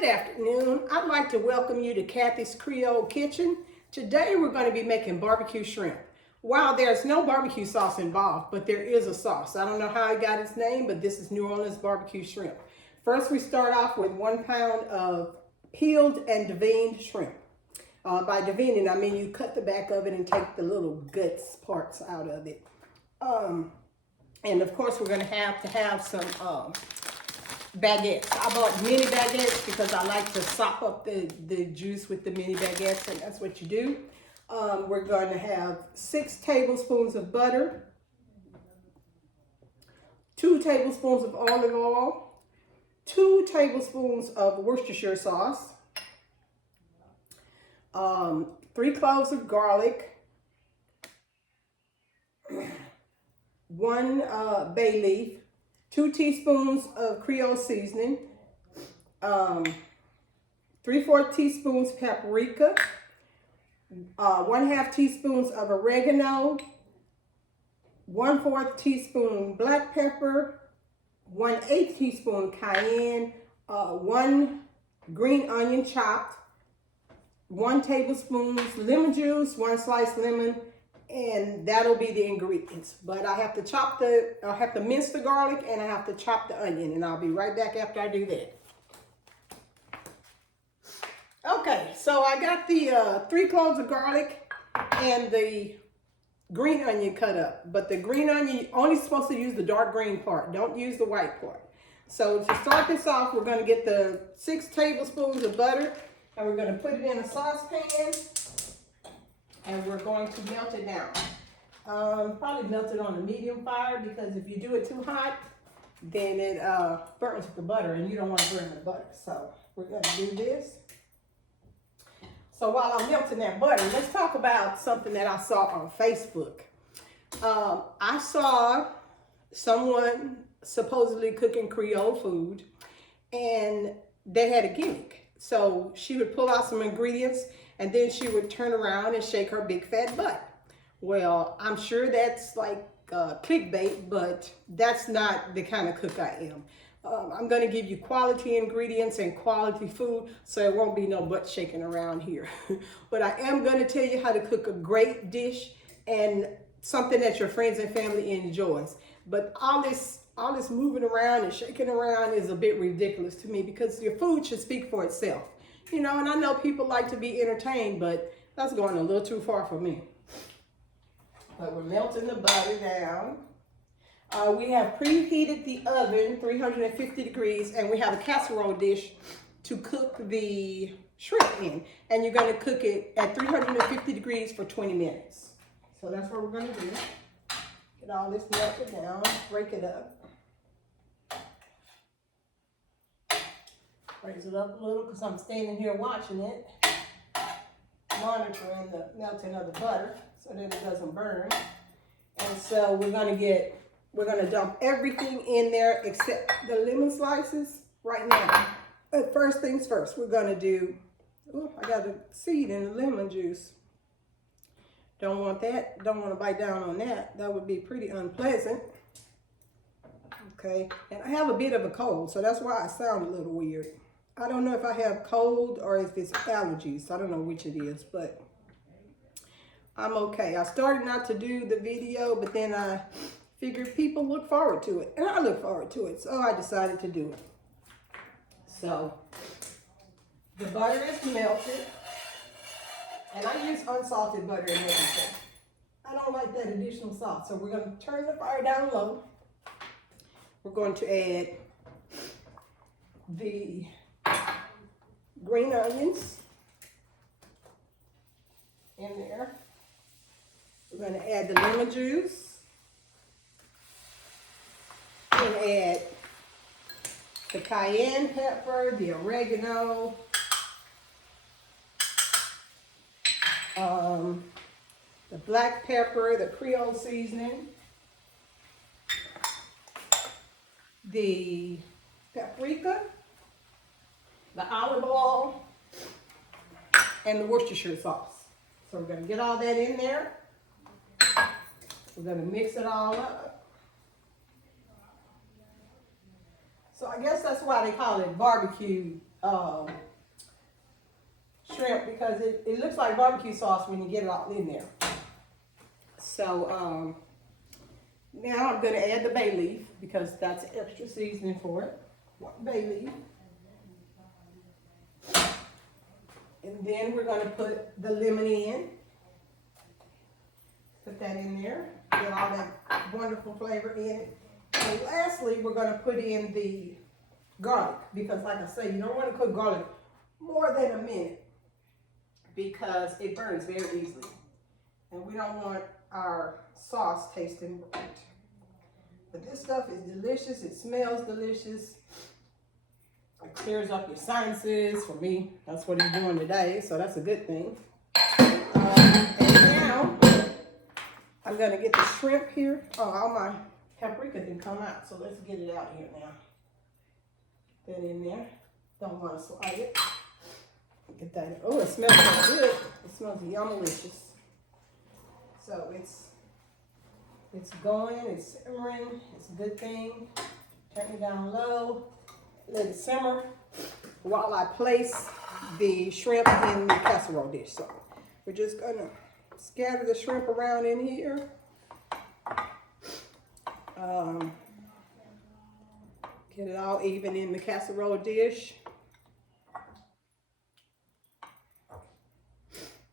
Good afternoon. I'd like to welcome you to Kathy's Creole Kitchen. Today we're going to be making barbecue shrimp. While there's no barbecue sauce involved, but there is a sauce. I don't know how it got its name, but this is New Orleans barbecue shrimp. First, we start off with 1 pound of peeled and deveined shrimp. By deveining, I mean you cut the back of it and take the little guts parts out of it. And of course, we're going to have some baguettes. I bought mini baguettes because I like to sop up the juice with the mini baguettes, and that's what you do. We're going to have 6 tablespoons of butter, 2 tablespoons of olive oil, 2 tablespoons of Worcestershire sauce, 3 cloves of garlic, 1 bay leaf, 2 teaspoons of Creole seasoning, 3/4 teaspoons paprika, 1/2 teaspoons of oregano, 1/4 teaspoon black pepper, 1/8 teaspoon cayenne, 1 green onion chopped, 1 tablespoon lemon juice, 1 sliced lemon, and that'll be the ingredients. But I have to mince the garlic and I have to chop the onion, and I'll be right back after I do that. Okay, so I got the 3 cloves of garlic and the green onion cut up. But the green onion, you're only supposed to use the dark green part. Don't use the white part. So to start this off, we're going to get the 6 tablespoons of butter, and we're going to put it in a saucepan. And we're going to melt it down. Probably melt it on a medium fire, because if you do it too hot, then it burns the butter, and you don't want to burn the butter. So we're going to do this. So while I'm melting that butter, let's talk about something that I saw on Facebook. I saw someone supposedly cooking Creole food, and they had a gimmick. So she would pull out some ingredients, and then she would turn around and shake her big fat butt. Well, I'm sure that's like clickbait, but that's not the kind of cook I am. I'm going to give you quality ingredients and quality food, so there won't be no butt shaking around here. But I am going to tell you how to cook a great dish and something that your friends and family enjoys. But all this moving around and shaking around is a bit ridiculous to me, because your food should speak for itself. You know, and I know people like to be entertained, but that's going a little too far for me. But we're melting the butter down. We have preheated the oven, 350 degrees, and we have a casserole dish to cook the shrimp in. And you're going to cook it at 350 degrees for 20 minutes. So that's what we're going to do. Get all this melted down, break it up. Raise it up a little, because I'm standing here watching it, monitoring the melting of the butter so that it doesn't burn. And so we're gonna dump everything in there except the lemon slices right now. But first things first, we're gonna do, oh, I got a seed in the lemon juice. Don't want that, don't want to bite down on that. That would be pretty unpleasant. Okay, and I have a bit of a cold, so that's why I sound a little weird. I don't know if I have cold or if it's allergies. I don't know which it is, but I'm okay. I started not to do the video, but then I figured people look forward to it, and I look forward to it, so I decided to do it. So the butter is melted, and I use unsalted butter and everything. I don't like that additional salt, so we're going to turn the fire down low. We're going to add the green onions in there. We're going to add the lemon juice. We're going to add the cayenne pepper, the oregano, the black pepper, the Creole seasoning, the paprika, the olive oil, and the Worcestershire sauce. So we're going to get all that in there. We're going to mix it all up. So I guess that's why they call it barbecue um, shrimp because it looks like barbecue sauce when you get it all in there. So now I'm going to add the bay leaf because that's extra seasoning for it. One bay leaf. And then we're going to put the lemon in. Put that in there. Get all that wonderful flavor in it. And lastly, we're going to put in the garlic because like I say, you don't want to cook garlic more than a minute because it burns very easily. And we don't want our sauce tasting burnt. But this stuff is delicious. It smells delicious. It clears up your sinuses. For me, that's what he's doing today, so that's a good thing. And now, I'm going to get the shrimp here. Oh, all my paprika didn't come out, so let's get it out here now. That in there. Don't want to slide it. Get that. Oh, it smells so good. It smells yummalicious. So it's going, it's simmering. It's a good thing. Turn it down low. Let it simmer while I place the shrimp in the casserole dish. So we're just gonna scatter the shrimp around in here. Get it all even in the casserole dish.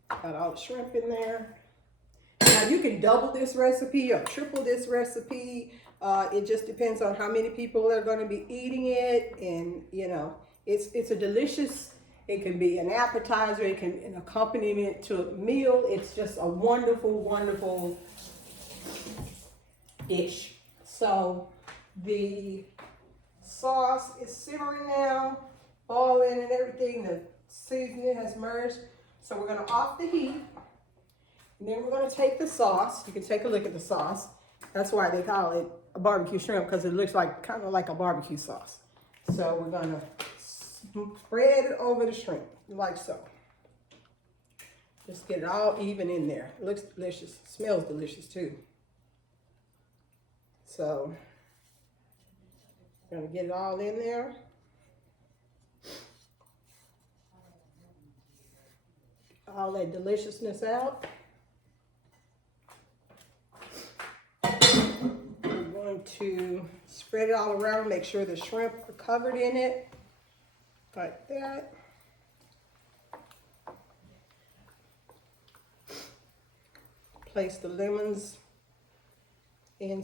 Got all the shrimp in there. Now you can double this recipe or triple this recipe. It just depends on how many people are going to be eating it, and you know, it's a delicious. It can be an appetizer. It can an accompaniment to a meal. It's just a wonderful, wonderful dish. So the sauce is simmering now, boiling and everything. The seasoning has merged. So we're going to off the heat. And then we're going to take the sauce. You can take a look at the sauce. That's why they call it a barbecue shrimp, because it looks like kind of like a barbecue sauce. So we're going to spread it over the shrimp like so. Just get it all even in there. It looks delicious. Smells delicious too. So I'm going to get it all in there. All that deliciousness out. I'm going to spread it all around, make sure the shrimp are covered in it, like that. Place the lemons in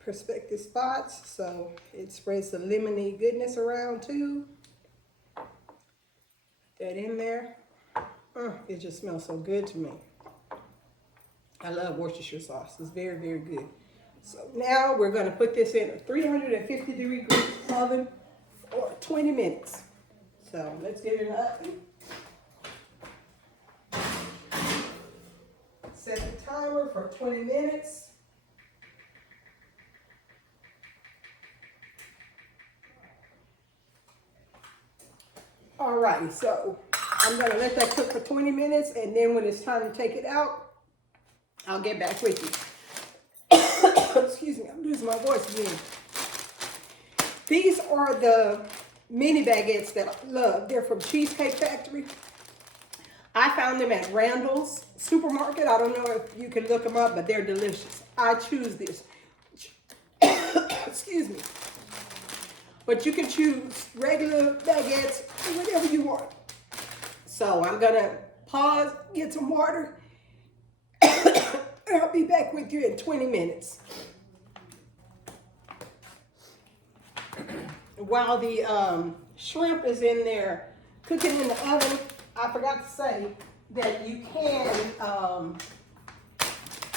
perspective spots so it spreads the lemony goodness around too. Put that in there. It just smells so good to me. I love Worcestershire sauce. It's very, very good. So now we're going to put this in a 350-degree oven for 20 minutes. So let's get it in the oven. Set the timer for 20 minutes. Alrighty, so I'm going to let that cook for 20 minutes, and then when it's time to take it out, I'll get back with you. Excuse me, I'm losing my voice again. These are the mini baguettes that I love. They're from Cheesecake Factory. I found them at Randall's supermarket. I don't know if you can look them up, but they're delicious. I choose this. Excuse me. But you can choose regular baguettes or whatever you want. So I'm gonna pause, get some water, and I'll be back with you in 20 minutes. While the shrimp is in there cooking in the oven, I forgot to say that you can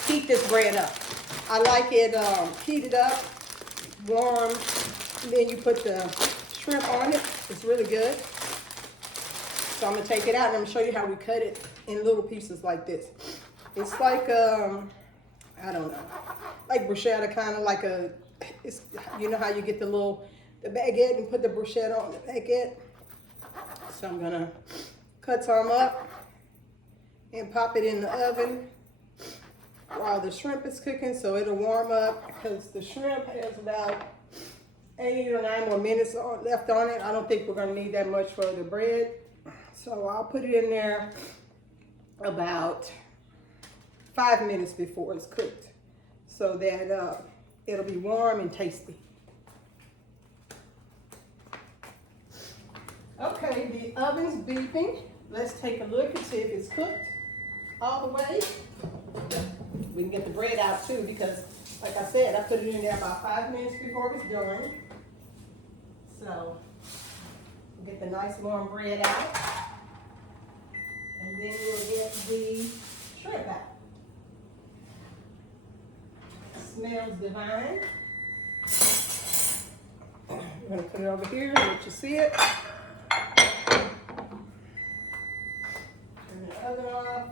heat this bread up. I like it heated up, warm, and then you put the shrimp on it. It's really good. So I'm gonna take it out and I'm gonna show you how we cut it in little pieces like this. It's like, I don't know, like bruschetta, kind of like a, it's, you know how you get the baguette and put the bruschetta on the baguette? So I'm gonna cut some up and pop it in the oven while the shrimp is cooking so it'll warm up, because the shrimp has about 8 or 9 more minutes left on it. I don't think we're gonna need that much for the bread. So I'll put it in there about 5 minutes before it's cooked so that it'll be warm and tasty. Okay, the oven's beeping. Let's take a look and see if it's cooked all the way. We can get the bread out too because, like I said, I put it in there about 5 minutes before it was done. So, we'll get the nice warm bread out. And then we'll get the shrimp out. Smells divine. I'm gonna put it over here, let you see it. Turn the oven off.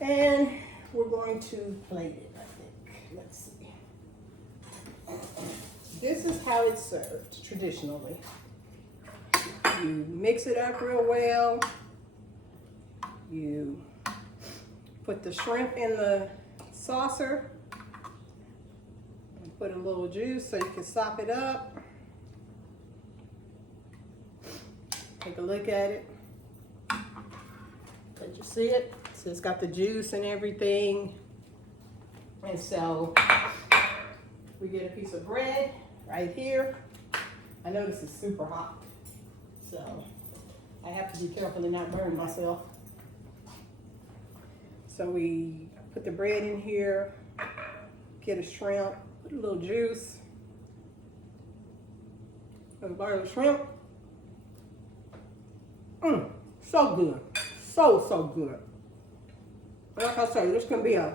And we're going to plate it, I think. Let's see. This is how it's served traditionally. You mix it up real well. You put the shrimp in the saucer and put a little juice so you can sop it up. Take a look at it. Did you see it? So it's got the juice and everything. And so we get a piece of bread right here. I know this is super hot, so I have to be careful to not burn myself. So we put the bread in here, get a shrimp, put a little juice, a bar of shrimp. So good. So good. Like I say, this can be an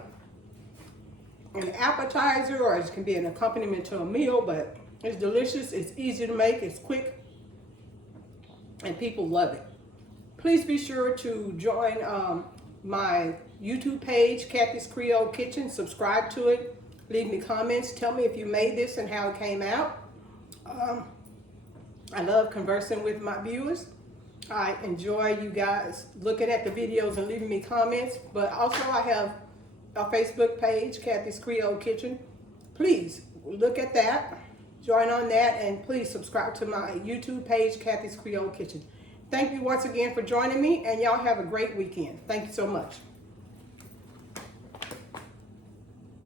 appetizer or it can be an accompaniment to a meal, but it's delicious, it's easy to make, it's quick, and people love it. Please be sure to join my YouTube page, Kathy's Creole Kitchen. Subscribe to it, leave me comments, tell me if you made this and how it came out. I love conversing with my viewers. I enjoy you guys looking at the videos and leaving me comments, but also I have a Facebook page, Kathy's Creole Kitchen. Please look at that, join on that, and please subscribe to my YouTube page, Kathy's Creole Kitchen. Thank you once again for joining me, and y'all have a great weekend. Thank you so much.